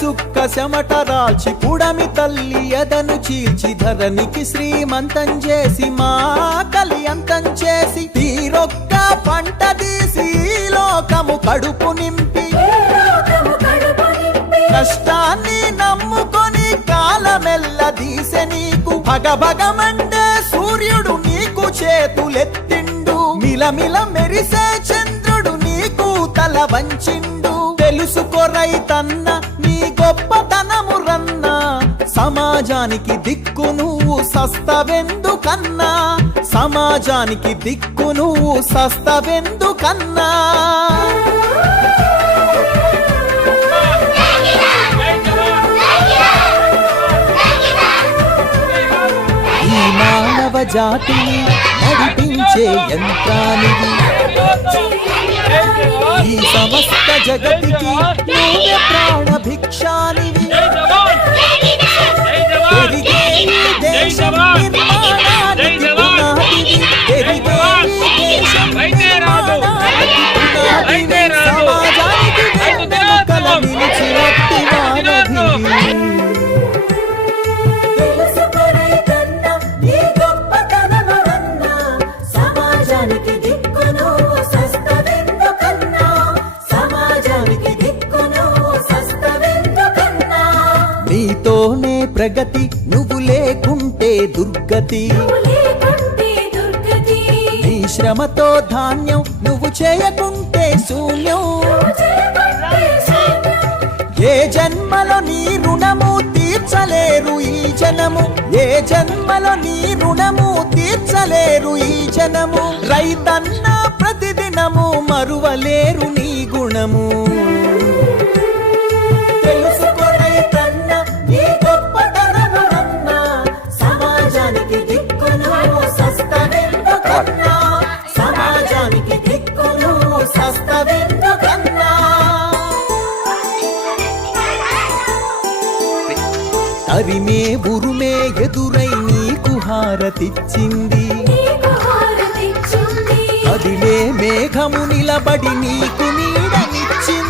సుక్క చెమట రాల్చి పుడమి తల్లి ఎదను చీల్చి ధరణికి శ్రీమంతం చేసి మా కలియంతం చేసి తీరొక్క పంట తీసి లోకము కడుపు నింపి కష్టాన్ని నమ్ముకొని కాలమెల్ల దీసె నీకు భగభగమండే సూర్యుడు నీకు చేతులెత్తిండు మిలమిల మెరిసే చంద్రుడు నీకు తల వంచిండు తెలుసుకో రైతన్న నీ గొప్పతనము రన్నా సమాజానికి దిక్కు నువ్వు సస్తవెందుకన్నా సమాజానికి దిక్కు నువ్వు సస్తవెందుకన్నా ఈ మానవ జాతిని నడిపించే యంత్రానివి ఈ సమస్త జగతికి నువ్వే ప్రాణ భిక్షానివి పెరిగే ఈ దేశం నిర్మాణానికి పునాదివి పెరిగే ఈ దేశం నిర్మాణానికి పునాదివి సమాజానికి వెన్నెముకల నిలిచినట్టి వానధివి నీతోనే ప్రగతి నువ్వు లేకుంటే దుర్గతి నీ శ్రమతో ధాన్యం నువ్వు చేయకుంటే శూన్యం ఏ జన్మలో నీ రుణము తీర్చలేరు ఈ జనము ఏ జన్మలో నీ రుణము తీర్చలేరు ఈ జనము రైతన్న ప్రతిదినము మరువలేరు నీ గుణము సమాజానికి దిక్కును సస్తవెందుకన్నా తరిమే ఉరుమే ఎదురై నీకు హారతిచ్చింది అదిలే మేఘము నిలబడి నీకు నీడనిచ్చింది